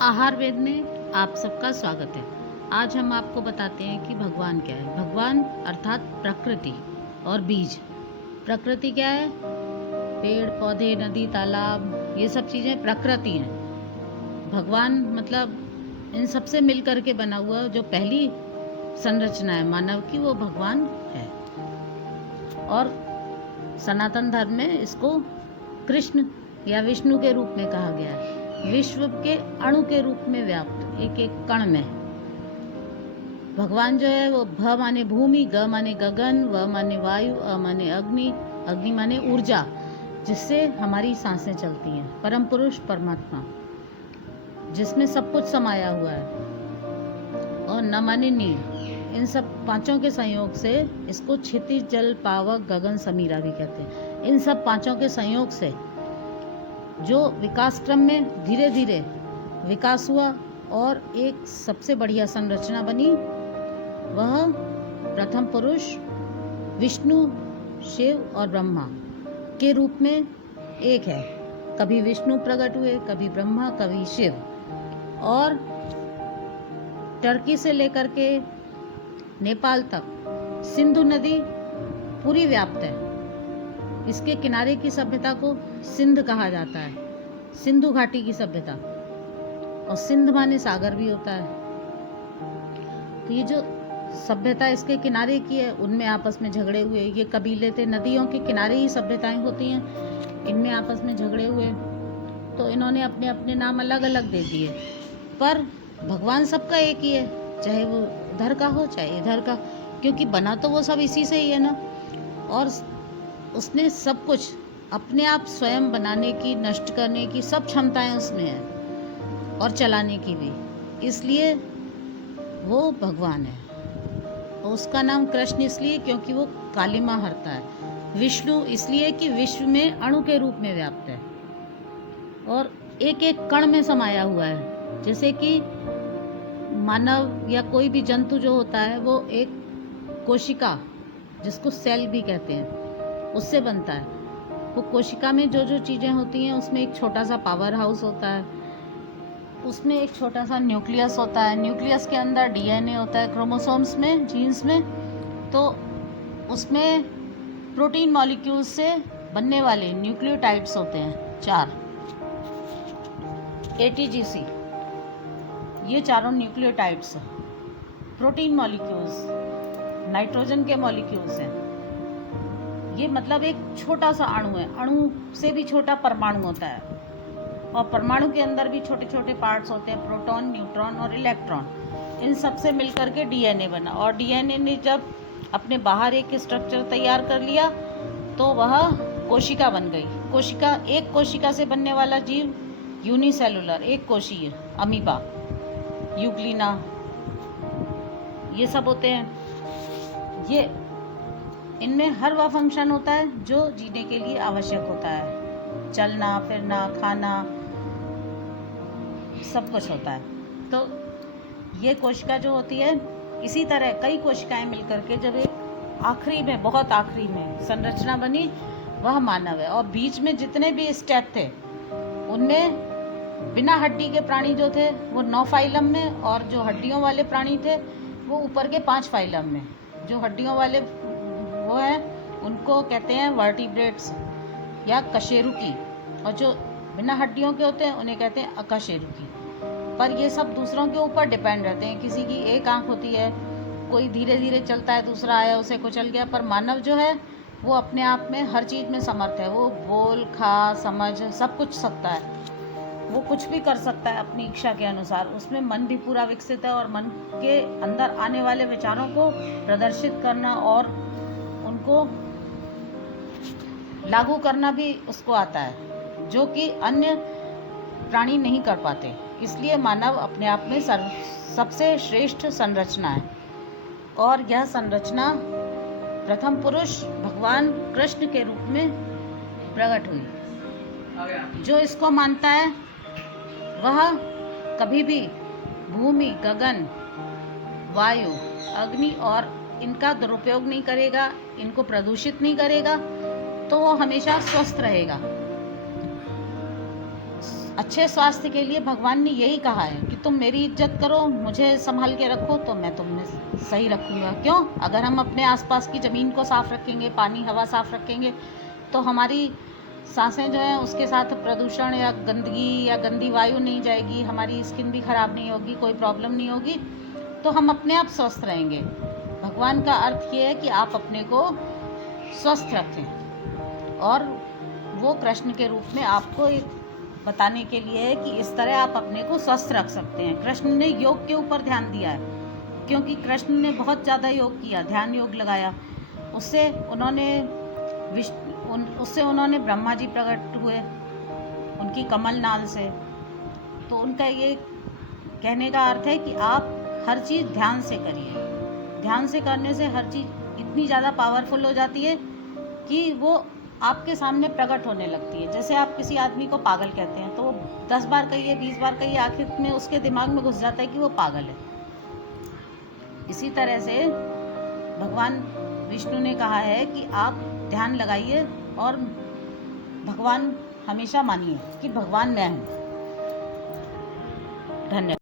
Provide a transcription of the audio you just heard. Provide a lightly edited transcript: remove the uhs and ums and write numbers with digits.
आहार वेद में आप सबका स्वागत है। आज हम आपको बताते हैं कि भगवान क्या है। भगवान अर्थात प्रकृति और बीज। प्रकृति क्या है? पेड़ पौधे, नदी, तालाब, ये सब चीज़ें प्रकृति हैं। भगवान मतलब इन सब से मिल कर के बना हुआ जो पहली संरचना है मानव की, वो भगवान है। और सनातन धर्म में इसको कृष्ण या विष्णु के रूप में कहा गया है। विश्व के अणु के रूप में व्याप्त एक एक कण में भगवान जो है वो भ माने भूमि, ग माने गगन, व माने वायु, अ माने अग्नि, अग्नि माने ऊर्जा, जिससे हमारी सांसें चलती हैं। परम पुरुष परमात्मा जिसमें सब कुछ समाया हुआ है। और न माने नील। इन सब पांचों के संयोग से इसको क्षितिज, जल, पावक, गगन, समीरा भी कहते हैं। इन सब पांचों के संयोग से जो विकास क्रम में धीरे धीरे विकास हुआ और एक सबसे बढ़िया संरचना बनी, वह प्रथम पुरुष विष्णु, शिव और ब्रह्मा के रूप में एक है। कभी विष्णु प्रकट हुए, कभी ब्रह्मा, कभी शिव। और टर्की से लेकर के नेपाल तक सिंधु नदी पूरी व्याप्त है। इसके किनारे की सभ्यता को सिंध कहा जाता है, सिंधु घाटी की सभ्यता। और सिंध माने सागर भी होता है। तो ये जो सभ्यता इसके किनारे की है, उनमें आपस में झगड़े हुए। ये कबीले थे, नदियों के किनारे ही सभ्यताएं होती हैं, इनमें आपस में झगड़े हुए। तो इन्होंने अपने अपने नाम अलग अलग दे दिए, पर भगवान सबका एक ही है, चाहे वो उधर का हो चाहे इधर का, क्योंकि बना तो वो सब इसी से ही है ना। और उसने सब कुछ अपने आप स्वयं बनाने की, नष्ट करने की सब क्षमताएं उसमें हैं, और चलाने की भी। इसलिए वो भगवान है। और उसका नाम कृष्ण इसलिए क्योंकि वो कालिमा हरता है। विष्णु इसलिए कि विश्व में अणु के रूप में व्याप्त है और एक एक कण में समाया हुआ है। जैसे कि मानव या कोई भी जंतु जो होता है, वो एक कोशिका, जिसको सेल भी कहते हैं, उससे बनता है। वो कोशिका में जो जो चीज़ें होती हैं, उसमें एक छोटा सा पावर हाउस होता है, उसमें एक छोटा सा न्यूक्लियस होता है, न्यूक्लियस के अंदर डीएनए होता है, क्रोमोसोम्स में, जीन्स में। तो उसमें प्रोटीन मॉलिक्यूल्स से बनने वाले न्यूक्लियोटाइड्स होते हैं 4, ATGC। ये चारों न्यूक्लियोटाइड्स प्रोटीन मॉलिक्यूल्स, नाइट्रोजन के मॉलिक्यूल्स हैं। ये मतलब एक छोटा सा अणु है। अणु से भी छोटा परमाणु होता है, और परमाणु के अंदर भी छोटे छोटे पार्ट्स होते हैं, प्रोटॉन, न्यूट्रॉन और इलेक्ट्रॉन। इन सब से मिलकर के डीएनए बना, और डीएनए ने जब अपने बाहर एक स्ट्रक्चर तैयार कर लिया, तो वह कोशिका बन गई। कोशिका, एक कोशिका से बनने वाला जीव यूनिसेलुलर, एक कोशीय, अमीबा, यूग्लिना, ये सब होते हैं। ये इनमें हर वह फंक्शन होता है जो जीने के लिए आवश्यक होता है। चलना, फिरना, खाना, सब कुछ होता है। तो ये कोशिका जो होती है, इसी तरह कई कोशिकाएं मिलकर के जब एक आखिरी में, बहुत आखिरी में संरचना बनी, वह मानव है। और बीच में जितने भी स्टेप थे, उनमें बिना हड्डी के प्राणी जो थे वो 9 फाइलम में, और जो हड्डियों वाले प्राणी थे वो ऊपर के 5 फाइलम में। जो हड्डियों वाले वो हैं, उनको कहते हैं वर्टिब्रेट्स या कशेरुकी, और जो बिना हड्डियों के होते हैं उन्हें कहते हैं अकशेरुकी। पर ये सब दूसरों के ऊपर डिपेंड रहते हैं। किसी की एक आंख होती है, कोई धीरे धीरे चलता है, दूसरा आया उसे कुचल गया। पर मानव जो है वो अपने आप में हर चीज़ में समर्थ है। वो बोल, खा, समझ सब कुछ सकता है। वो कुछ भी कर सकता है अपनी इच्छा के अनुसार। उसमें मन भी पूरा विकसित है, और मन के अंदर आने वाले विचारों को प्रदर्शित करना और उनको लागू करना भी उसको आता है, जो कि अन्य प्राणी नहीं कर पाते। इसलिए मानव अपने आप में सबसे श्रेष्ठ संरचना है। और यह संरचना प्रथम पुरुष भगवान कृष्ण के रूप में प्रकट हुई। जो इसको मानता है वह कभी भी भूमि, गगन, वायु, अग्नि और इनका दुरुपयोग नहीं करेगा, इनको प्रदूषित नहीं करेगा, तो वो हमेशा स्वस्थ रहेगा। अच्छे स्वास्थ्य के लिए भगवान ने यही कहा है कि तुम मेरी इज्जत करो, मुझे संभाल के रखो तो मैं तुम्हें सही रखूँगा। क्यों? अगर हम अपने आसपास की ज़मीन को साफ़ रखेंगे, पानी हवा साफ़ रखेंगे, तो हमारी सांसें जो हैं उसके साथ प्रदूषण या गंदगी या गंदी वायु नहीं जाएगी, हमारी स्किन भी ख़राब नहीं होगी, कोई प्रॉब्लम नहीं होगी, तो हम अपने आप स्वस्थ रहेंगे। भगवान का अर्थ ये है कि आप अपने को स्वस्थ रखें, और वो कृष्ण के रूप में आपको एक बताने के लिए है कि इस तरह आप अपने को स्वस्थ रख सकते हैं। कृष्ण ने योग के ऊपर ध्यान दिया है, क्योंकि कृष्ण ने बहुत ज़्यादा योग किया, ध्यान योग लगाया। उससे उन्होंने ब्रह्मा जी प्रकट हुए उनकी कमल नाल से। तो उनका ये कहने का अर्थ है कि आप हर चीज़ ध्यान से करिए। ध्यान से करने से हर चीज़ इतनी ज़्यादा पावरफुल हो जाती है कि वो आपके सामने प्रकट होने लगती है। जैसे आप किसी आदमी को पागल कहते हैं, तो वो 10 बार कहिए, 20 बार कहिए, आखिर में उसके दिमाग में घुस जाता है कि वो पागल है। इसी तरह से भगवान विष्णु ने कहा है कि आप ध्यान लगाइए और भगवान हमेशा मानिए कि भगवान मैं हूँ। धन्यवाद।